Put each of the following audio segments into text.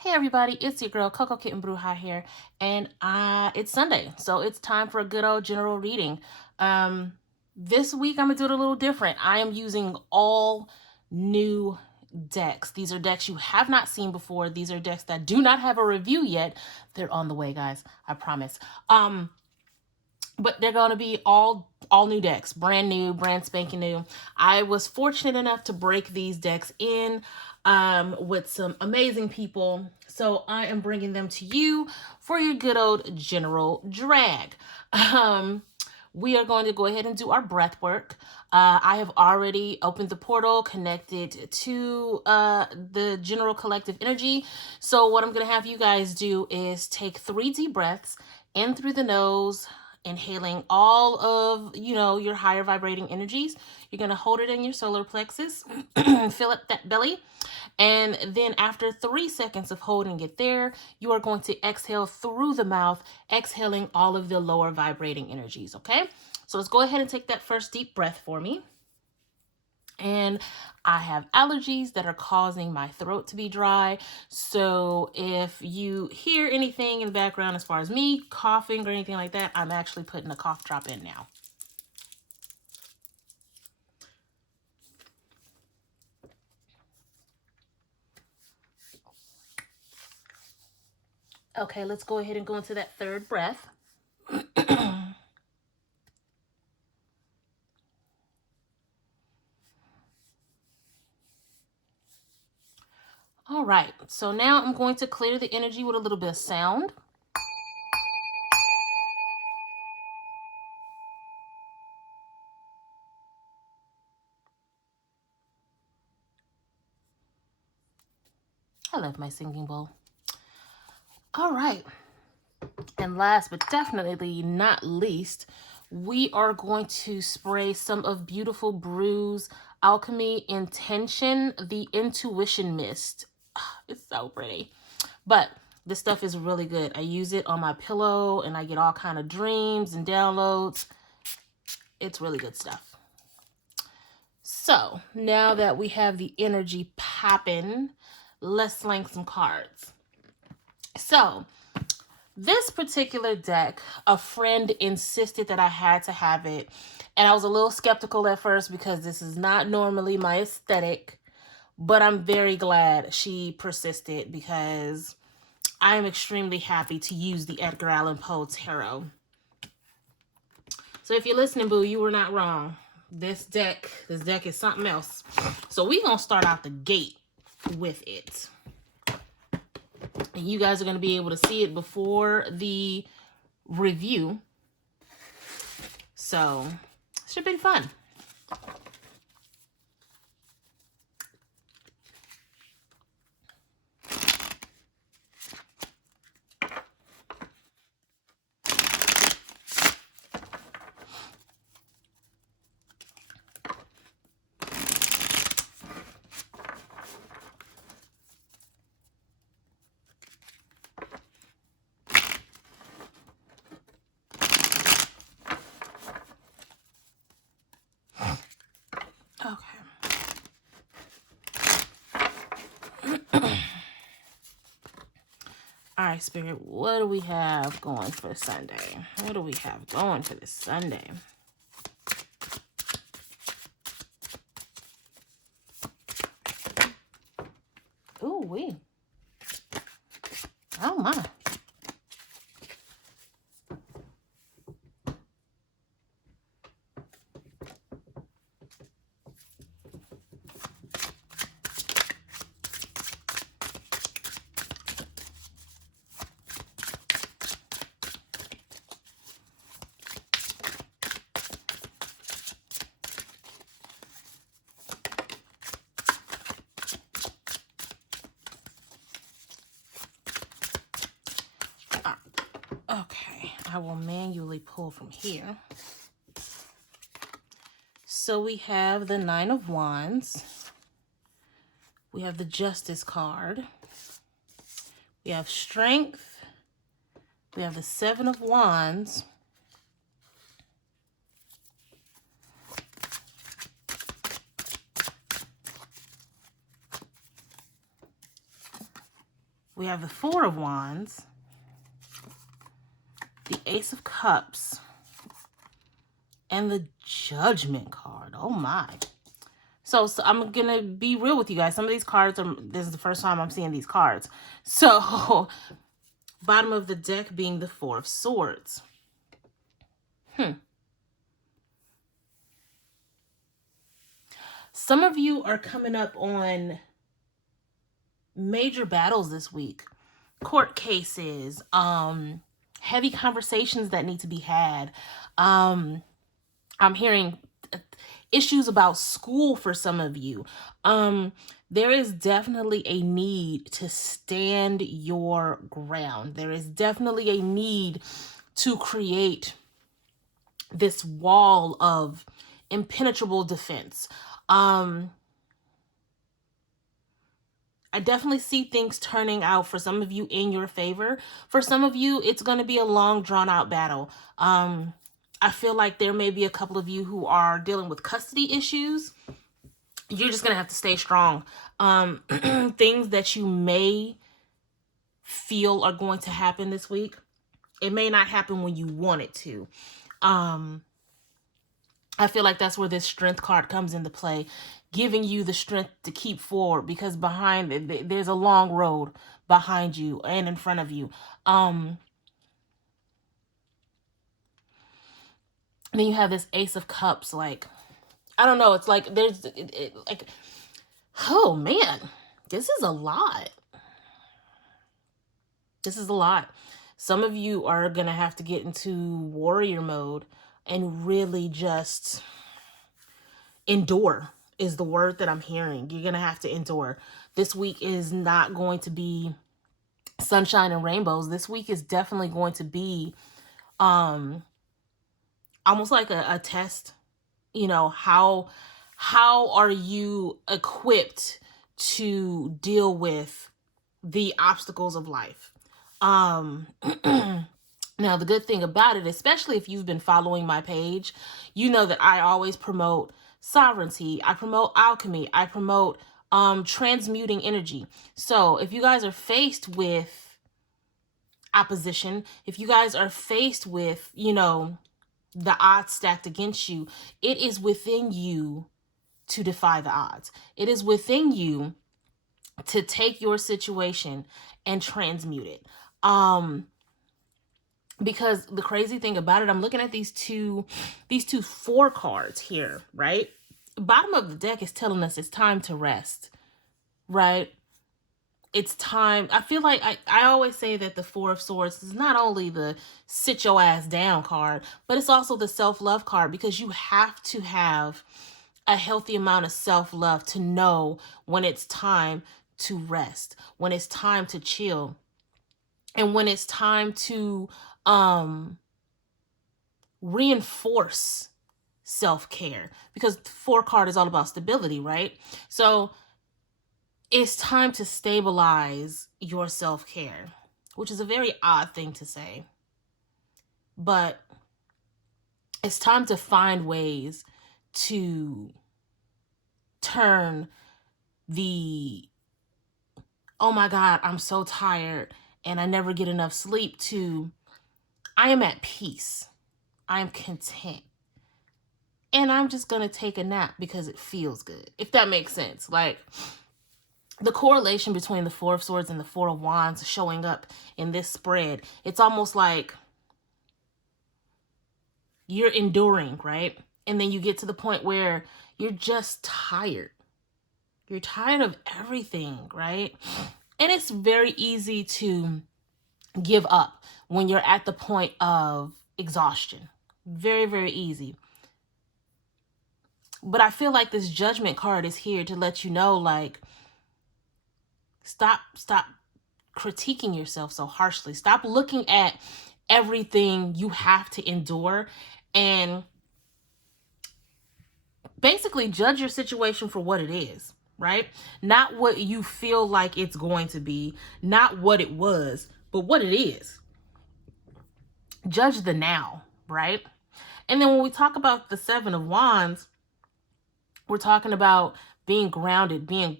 Hey everybody, it's your girl Coco Kitten Bruja here, and it's Sunday, so it's time for a good old general reading. This week I'm gonna do it a little different. I am using all new decks. These are decks you have not seen before. These are decks that do not have a review yet. They're on the way, guys. I promise. But they're going to be all new decks, brand new, brand spanking new. I was fortunate enough to break these decks in with some amazing people, so I am bringing them to you for your good old general drag. We are going to go ahead and do our breath work. I have already opened the portal, connected to the general collective energy. So what I'm going to have you guys do is take 3 deep breaths in through the nose, inhaling all of, your higher vibrating energies. You're going to hold it in your solar plexus, fill up that belly. And then after 3 seconds of holding it there, you are going to exhale through the mouth, exhaling all of the lower vibrating energies. Okay. So let's go ahead and take that first deep breath for me. And I have allergies that are causing my throat to be dry. So if you hear anything in the background as far as me coughing or anything like that, I'm actually putting a cough drop in now. Okay, let's go ahead and go into that third breath. All right, so now I'm going to clear the energy with a little bit of sound. I love my singing bowl. All right, and last but definitely not least, we are going to spray some of Beautiful Brew's Alchemy Intention, the Intuition Mist. It's so pretty. But this stuff is really good. I use it on my pillow and I get all kind of dreams and downloads. It's really good stuff. So now that we have the energy popping, let's slang some cards. So this particular deck, a friend insisted that I had to have it. And I was a little skeptical at first because this is not normally my aesthetic. But I'm very glad she persisted because I am extremely happy to use the Edgar Allan Poe Tarot. So if you're listening, boo, you were not wrong. This deck is something else. So we're going to start out the gate with it. And you guys are going to be able to see it before the review. So it should be fun. All right, Spirit, what do we have going for Sunday? What do we have going for this Sunday? Ooh, wee. Oh, my. Okay, I will manually pull from here. So we have the 9 of Wands. We have the Justice card. We have Strength. We have the 7 of Wands. We have the Four of Wands, the Ace of Cups, and the Judgment card. Oh my. So I'm going to be real with you guys. Some of these cards, this is the first time I'm seeing these cards. So bottom of the deck being the Four of Swords. Some of you are coming up on major battles this week. Court cases, heavy conversations that need to be had. I'm hearing issues about school for some of you. There is definitely a need to stand your ground. There is definitely a need to create this wall of impenetrable defense. I definitely see things turning out for some of you in your favor. For some of you, it's going to be a long, drawn-out battle. I feel like there may be a couple of you who are dealing with custody issues. You're just going to have to stay strong. Things that you may feel are going to happen this week, it may not happen when you want it to. I feel like that's where this strength card comes into play, giving you the strength to keep forward, because behind it, there's a long road behind you and in front of you. Then you have this Ace of Cups. Like, I don't know. It's like there's like, oh man, this is a lot. This is a lot. Some of you are going to have to get into warrior mode and really just endure is the word that I'm hearing. You're going to have to endure. This week is not going to be sunshine and rainbows. This week is definitely going to be almost like a test. You know, how are you equipped to deal with the obstacles of life? Now, the good thing about it, especially if you've been following my page, you know that I always promote sovereignty. I promote alchemy. I promote transmuting energy. So if you guys are faced with opposition, if you guys are faced with, you know, the odds stacked against you, it is within you to defy the odds. It is within you to take your situation and transmute it. Because the crazy thing about it, I'm looking at these two four cards here, right? Bottom of the deck is telling us it's time to rest, right? It's time. I feel like I always say that the Four of Swords is not only the sit your ass down card, but it's also the self-love card, because you have to have a healthy amount of self-love to know when it's time to rest, when it's time to chill, and when it's time to reinforce self-care, because the Four card is all about stability, right? So it's time to stabilize your self-care, which is a very odd thing to say, but it's time to find ways to turn the, oh my God, I'm so tired and I never get enough sleep, to I am at peace. I am content. And I'm just going to take a nap because it feels good. If that makes sense. Like, the correlation between the Four of Swords and the Four of Wands showing up in this spread, it's almost like you're enduring, right? And then you get to the point where you're just tired. You're tired of everything, right? And it's very easy to give up when you're at the point of exhaustion. Very, very easy. But I feel like this Judgment card is here to let you know, like, stop critiquing yourself so harshly. Stop looking at everything you have to endure and basically judge your situation for what it is, right? Not what you feel like it's going to be, not what it was, but what it is. Judge the now, right? And then when we talk about the Seven of Wands, we're talking about being grounded, being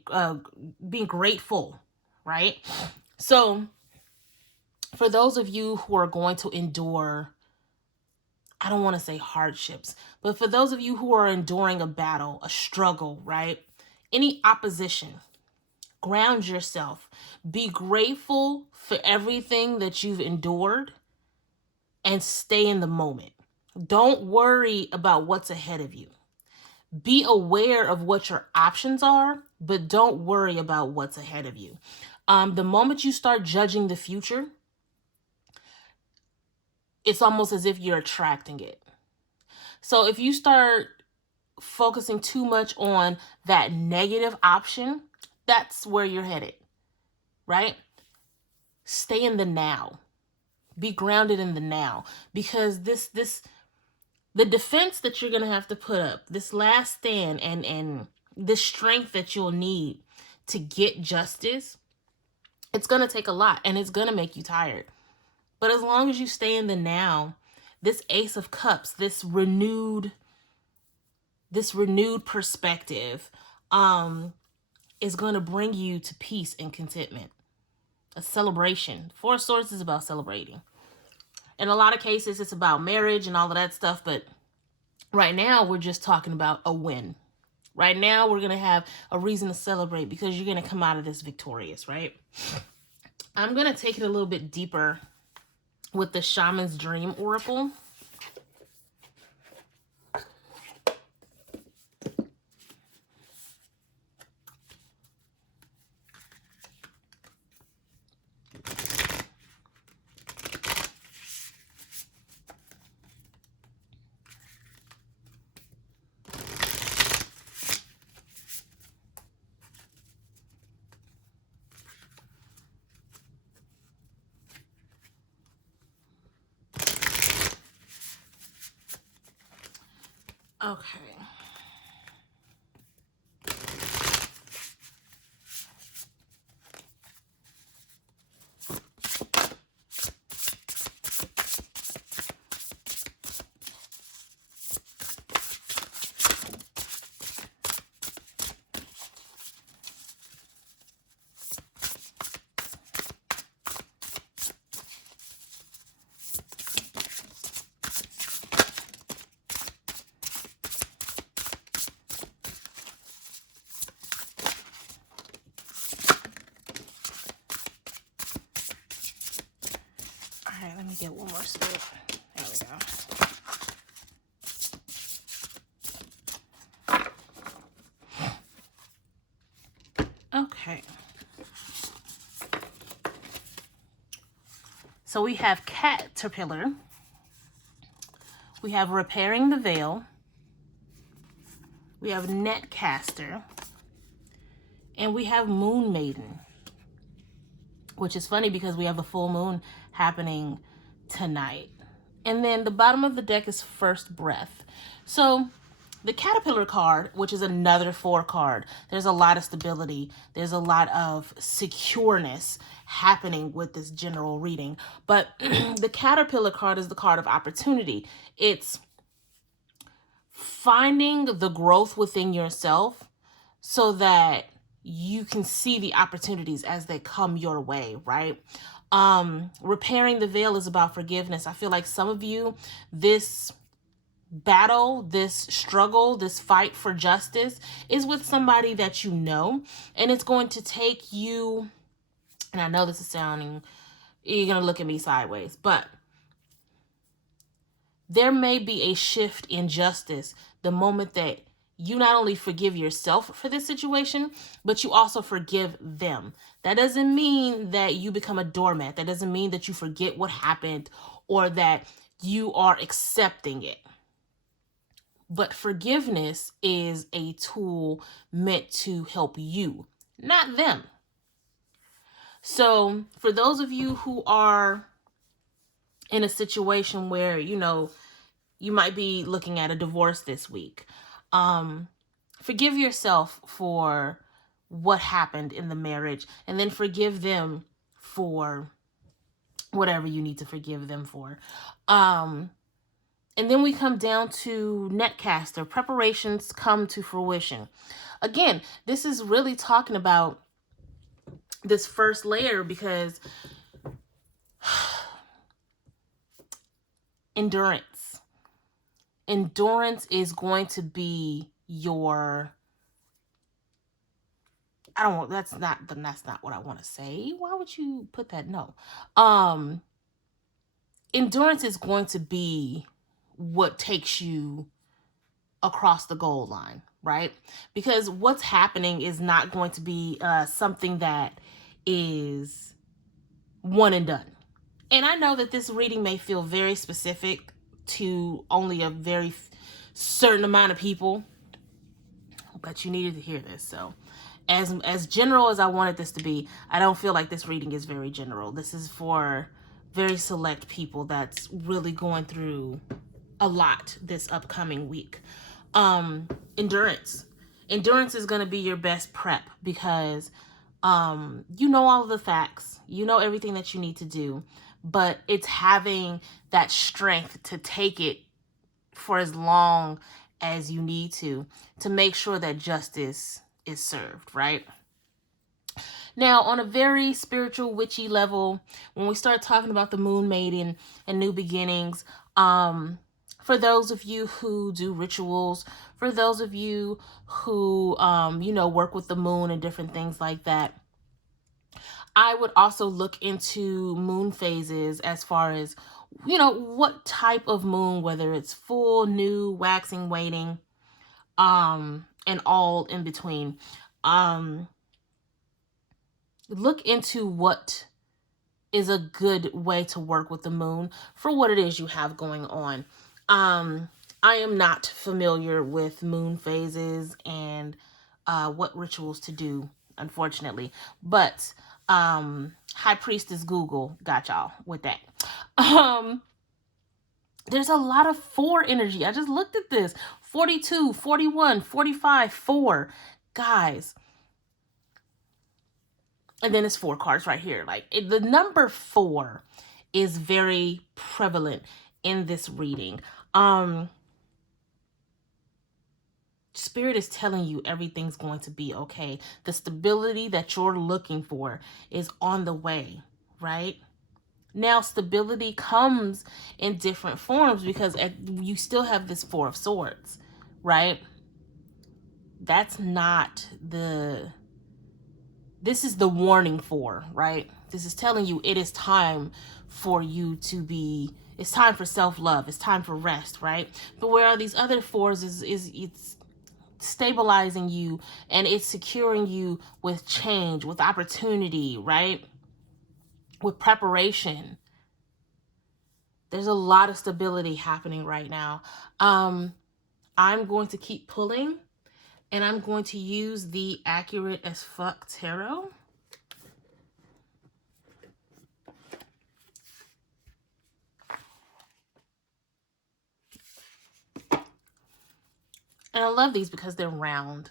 grateful, right? So for those of you who are going to endure, I don't want to say hardships, but for those of you who are enduring a battle, a struggle, right? Any opposition, ground yourself. Be grateful for everything that you've endured and stay in the moment. Don't worry about what's ahead of you. Be aware of what your options are, but don't worry about what's ahead of you. The moment you start judging the future, it's almost as if you're attracting it. So if you start focusing too much on that negative option, that's where you're headed, right? Stay in the now. Be grounded in the now, because the defense that you're going to have to put up, this last stand, and the strength that you'll need to get justice, it's going to take a lot, and it's going to make you tired. But as long as you stay in the now, this Ace of Cups, this renewed perspective, is going to bring you to peace and contentment. A celebration. Four of Swords is about celebrating. In a lot of cases, it's about marriage and all of that stuff, but right now, we're just talking about a win. Right now, we're going to have a reason to celebrate because you're going to come out of this victorious, right? I'm going to take it a little bit deeper with the Shaman's Dream Oracle. Okay. All right, let me get one more scoop. There we go. Okay. So we have Caterpillar. We have Repairing the Veil. We have Netcaster. And we have Moon Maiden. Which is funny because we have the full moon happening tonight. And then the bottom of the deck is First Breath. So the Caterpillar card, which is another 4 card, there's a lot of stability. There's a lot of secureness happening with this general reading. But the Caterpillar card is the card of opportunity. It's finding the growth within yourself so that you can see the opportunities as they come your way, right? Repairing the veil is about forgiveness. I feel like some of you, this battle, this struggle, this fight for justice is with somebody that you know, and it's going to take you, and I know this is sounding, you're going to look at me sideways, but there may be a shift in justice the moment that you not only forgive yourself for this situation, but you also forgive them. That doesn't mean that you become a doormat. That doesn't mean that you forget what happened or that you are accepting it. But forgiveness is a tool meant to help you, not them. So for those of you who are in a situation where, you know, you might be looking at a divorce this week, forgive yourself for what happened in the marriage, and then forgive them for whatever you need to forgive them for. And then we come down to Netcaster. Preparations come to fruition. Again, this is really talking about this first layer, because endurance is going to be your, I don't want, that's not what I want to say. Why would you put that? No. Endurance is going to be what takes you across the goal line, right? Because what's happening is not going to be something that is one and done. And I know that this reading may feel very specific to only a very certain amount of people, but you needed to hear this. So as general as I wanted this to be, I don't feel like this reading is very general. This is for very select people that's really going through a lot this upcoming week. Endurance is going to be your best prep, because you know all of the facts, you know everything that you need to do, but it's having that strength to take it for as long as you need to make sure that justice is served, right? Now, on a very spiritual, witchy level, when we start talking about the moon maiden and new beginnings, for those of you who do rituals, for those of you who, work with the moon and different things like that, I would also look into moon phases as far as, what type of moon, whether it's full, new, waxing, waning, and all in between. Look into what is a good way to work with the moon for what it is you have going on. I am not familiar with moon phases and what rituals to do, unfortunately. But High Priestess Google got y'all with that. There's a lot of 4 energy. I just looked at this. 42, 41, 45, 4. Guys. And then it's 4 cards right here. Like the number 4 is very prevalent in this reading. Spirit is telling you everything's going to be okay. The stability that you're looking for is on the way, right? Now, stability comes in different forms, because you still have this 4 of Swords, right? That's not the... This is the warning 4, right? This is telling you it is time for you to be... It's time for self-love. It's time for rest, right? But where are these other 4s is it's stabilizing you, and it's securing you with change, with opportunity, right? With preparation. There's a lot of stability happening right now. I'm going to keep pulling, and I'm going to use the Accurate as Fuck Tarot. And I love these because they're round.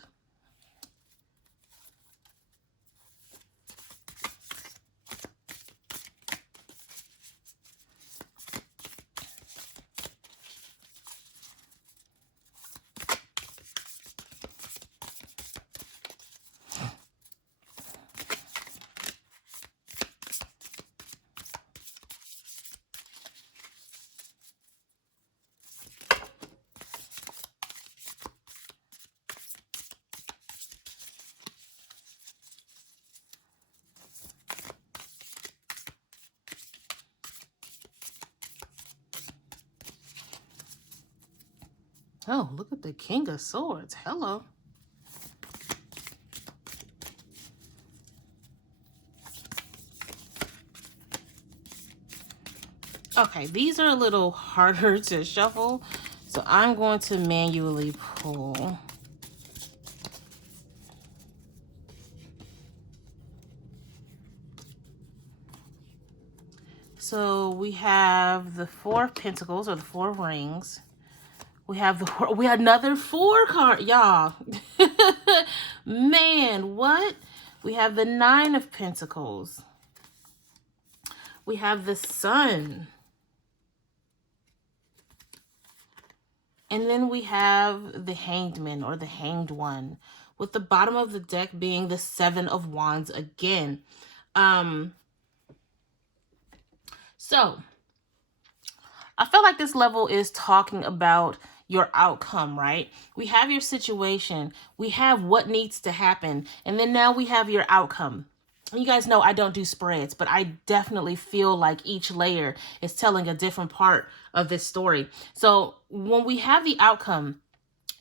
Oh, look at the King of Swords. Hello. Okay, these are a little harder to shuffle, so I'm going to manually pull. So we have the 4 of Pentacles, or the 4 of Rings. We have another 4 card, y'all. Man, what? We have the 9 of Pentacles. We have the Sun. And then we have the Hanged Man, or the Hanged One. with the bottom of the deck being the Seven of Wands again. So I feel like this level is talking about your outcome, right? We have your situation, we have what needs to happen, and then now we have your outcome. You guys know I don't do spreads, but I definitely feel like each layer is telling a different part of this story. So when we have the outcome,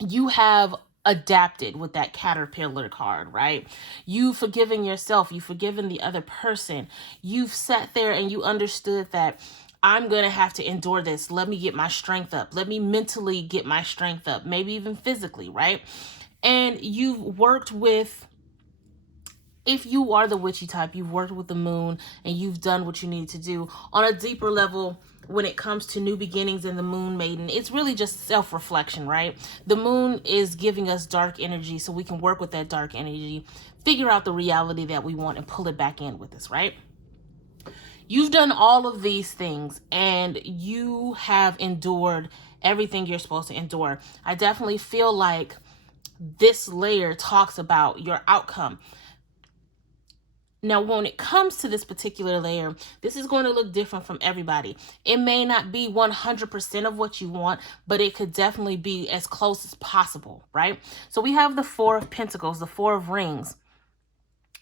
you have adapted with that caterpillar card, right? You've forgiven yourself, you've forgiven the other person. You've sat there and you understood that I'm going to have to endure this. Let me get my strength up. Let me mentally get my strength up, maybe even physically, right? And you've worked with, if you are the witchy type, you've worked with the moon and you've done what you need to do. On a deeper level, when it comes to new beginnings and the moon maiden, it's really just self-reflection, right? The moon is giving us dark energy so we can work with that dark energy, figure out the reality that we want and pull it back in with us, right? You've done all of these things and you have endured everything you're supposed to endure. I definitely feel like this layer talks about your outcome. Now, when it comes to this particular layer, this is going to look different from everybody. It may not be 100% of what you want, but it could definitely be as close as possible, right? So we have the Four of Pentacles, the Four of Rings,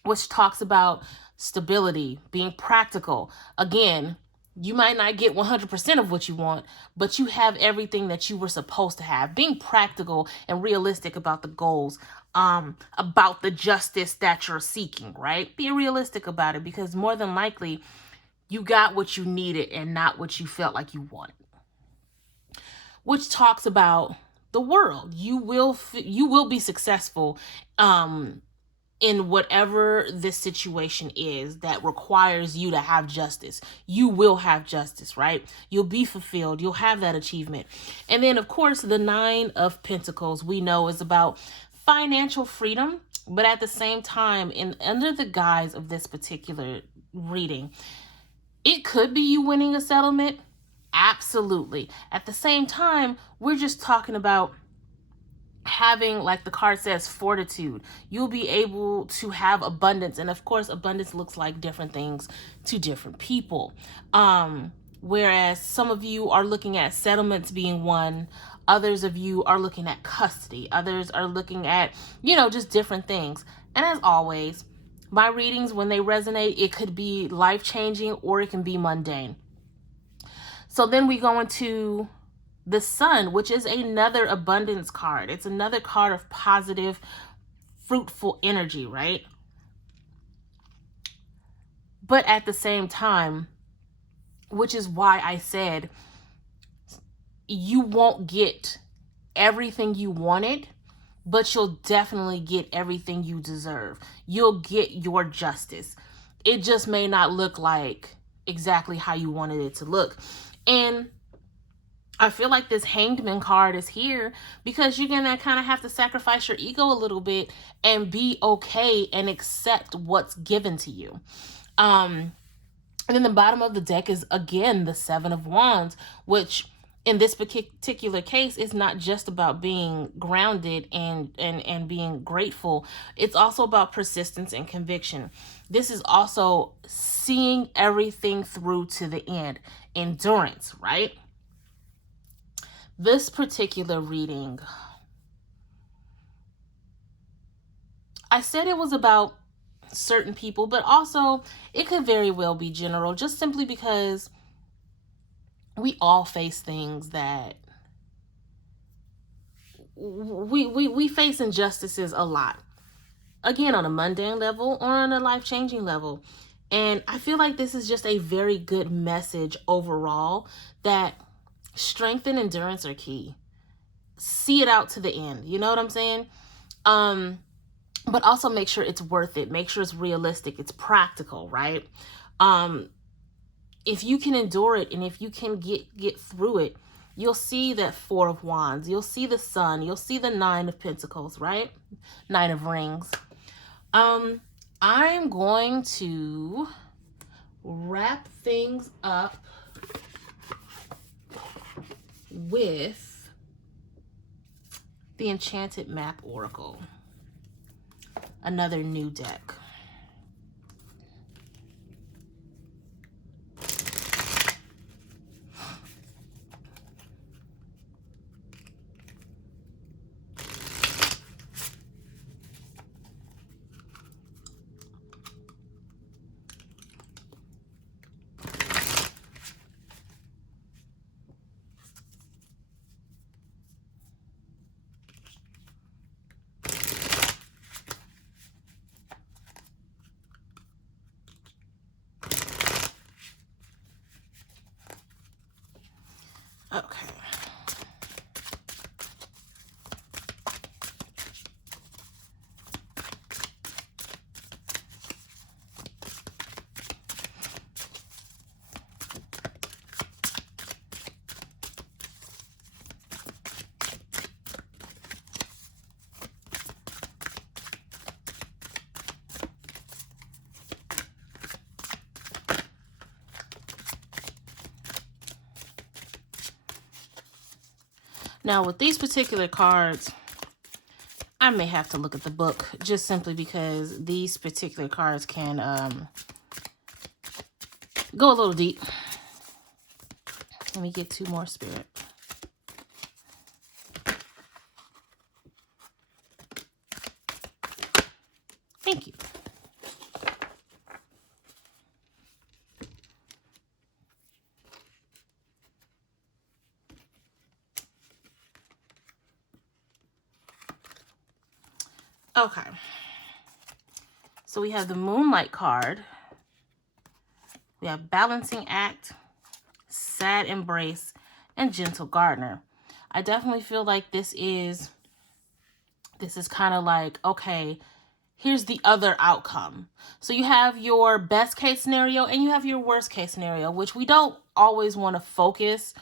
which talks about stability, being practical. Again, you might not get 100% of what you want, but you have everything that you were supposed to have. Being practical and realistic about the goals, about the justice that you're seeking, right? Be realistic about it, because more than likely you got what you needed and not what you felt like you wanted. Which talks about the world. You will be successful in whatever this situation is that requires you to have justice. You will have justice, right? You'll be fulfilled. You'll have that achievement. And then, of course, the Nine of Pentacles we know is about financial freedom, but at the same time, under the guise of this particular reading, it could be you winning a settlement. Absolutely. At the same time, we're just talking about having, like the card says, fortitude. You'll be able to have abundance, and of course abundance looks like different things to different people. Whereas some of you are looking at settlements being one, others of you are looking at custody, others are looking at, just different things. And as always, my readings, when they resonate, it could be life-changing or it can be mundane. So then we go into the Sun, which is another abundance card. It's another card of positive, fruitful energy, right? But at the same time, which is why I said you won't get everything you wanted, but you'll definitely get everything you deserve. You'll get your justice. It just may not look like exactly how you wanted it to look. And I feel like this Hanged Man card is here because you're going to kind of have to sacrifice your ego a little bit and be okay and accept what's given to you. And then the bottom of the deck is, again, the Seven of Wands, which in this particular case is not just about being grounded and being grateful. It's also about persistence and conviction. This is also seeing everything through to the end. Endurance, right? This particular reading, I said it was about certain people, but also it could very well be general, just simply because we all face things that we face injustices a lot. Again, on a mundane level or on a life-changing level. And I feel like this is just a very good message overall, that strength and endurance are key. See it out to the end. You know what I'm saying? But also make sure it's worth it. Make sure it's realistic. It's practical, right? If you can endure it and if you can get through it, you'll see that Four of Wands. You'll see the Sun. You'll see the Nine of Pentacles, right? Nine of Rings. I'm going to wrap things up with the Enchanted Map Oracle. another new deck. Okay. Now, with these particular cards, I may have to look at the book just simply because these particular cards can go a little deep. Let me get 2 more, Spirit. Thank you. Okay. So we have the Moonlight card. We have Balancing Act, Sad Embrace, and Gentle Gardener. I definitely feel like this is kind of like, okay, here's the other outcome. So you have your best case scenario and you have your worst case scenario, which we don't always want to focus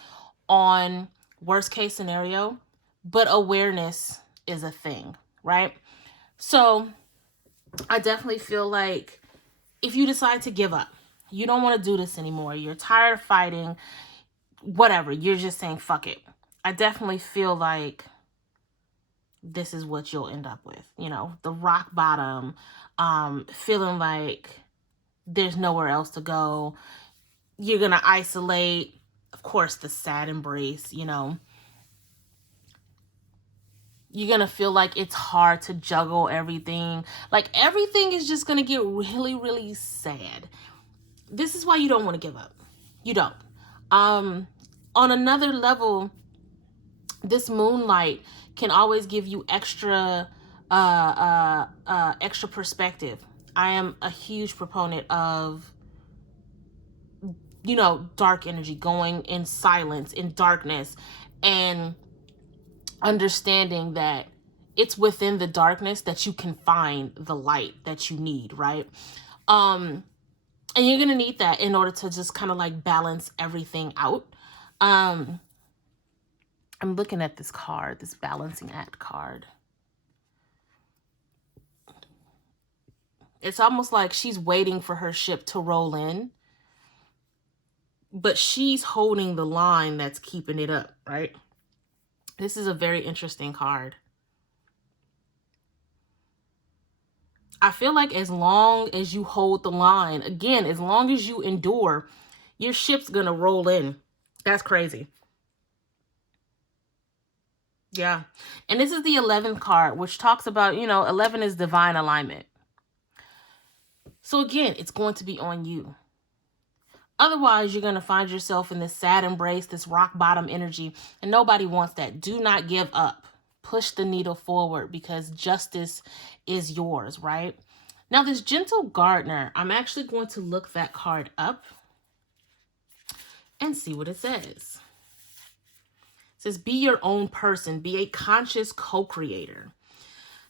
on worst case scenario, but awareness is a thing, right? So I definitely feel like if you decide to give up, you don't want to do this anymore, you're tired of fighting, whatever, you're just saying, fuck it. I definitely feel like this is what you'll end up with. You know, the rock bottom, feeling like there's nowhere else to go. You're going to isolate. Of course, the sad embrace, you know. You're going to feel like it's hard to juggle everything. Like everything is just going to get really, really sad. This is why you don't want to give up. You don't. On another level, this Moonlight can always give you extra extra perspective. I am a huge proponent of, you know, dark energy, going in silence, in darkness, and understanding that it's within the darkness that you can find the light that you need, right? And you're gonna need that in order to just kind of like balance everything out. I'm looking at this card, this Balancing Act card. It's almost like she's waiting for her ship to roll in, but she's holding the line that's keeping it up, right? This is a very interesting card. I feel like as long as you hold the line, again, as long as you endure, your ship's going to roll in. That's crazy. Yeah. And this is the 11th card, which talks about, you know, 11 is divine alignment. So again, it's going to be on you. Otherwise, you're going to find yourself in this sad embrace, this rock bottom energy, and nobody wants that. Do not give up. Push the needle forward because justice is yours, right? Now, this Gentle Gardener, I'm actually going to look that card up and see what it says. It says, be your own person. Be a conscious co-creator.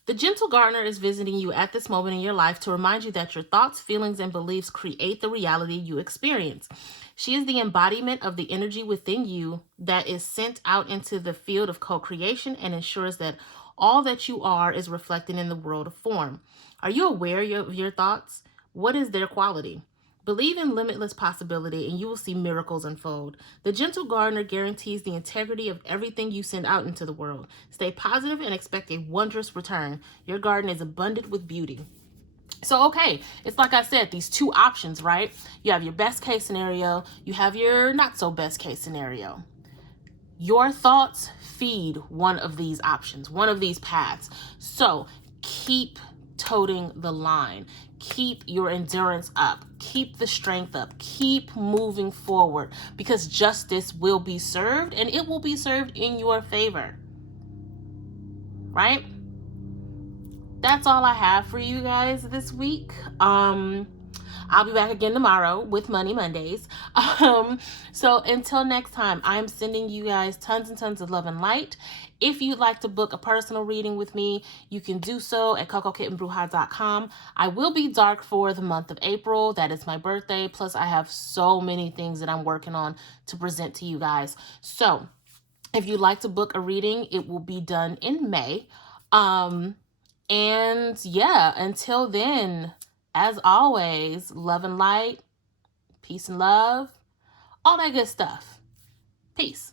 The Gentle Gardener is visiting you at this moment in your life to remind you that your thoughts, feelings, and beliefs create the reality you experience. She is the embodiment of the energy within you that is sent out into the field of co-creation and ensures that all that you are is reflected in the world of form. Are you aware of your thoughts? What is their quality? Believe in limitless possibility and you will see miracles unfold. The gentle gardener guarantees the integrity of everything you send out into the world. Stay positive and expect a wondrous return. Your garden is abundant with beauty. So, okay, it's like I said, these two options, right? You have your best case scenario, you have your not so best case scenario. Your thoughts feed one of these options, one of these paths. So keep toting the line. Keep your endurance up. Keep the strength up. Keep moving forward because justice will be served and it will be served in your favor. Right? That's all I have for you guys this week. I'll be back again tomorrow with Money Mondays. So until next time, I'm sending you guys tons and tons of love and light. If you'd like to book a personal reading with me, you can do so at cocokittenbruja.com. I will be dark for the month of April. That is my birthday. Plus, I have so many things that I'm working on to present to you guys. So if you'd like to book a reading, it will be done in May. And yeah, until then, as always, love and light, peace and love, all that good stuff. Peace.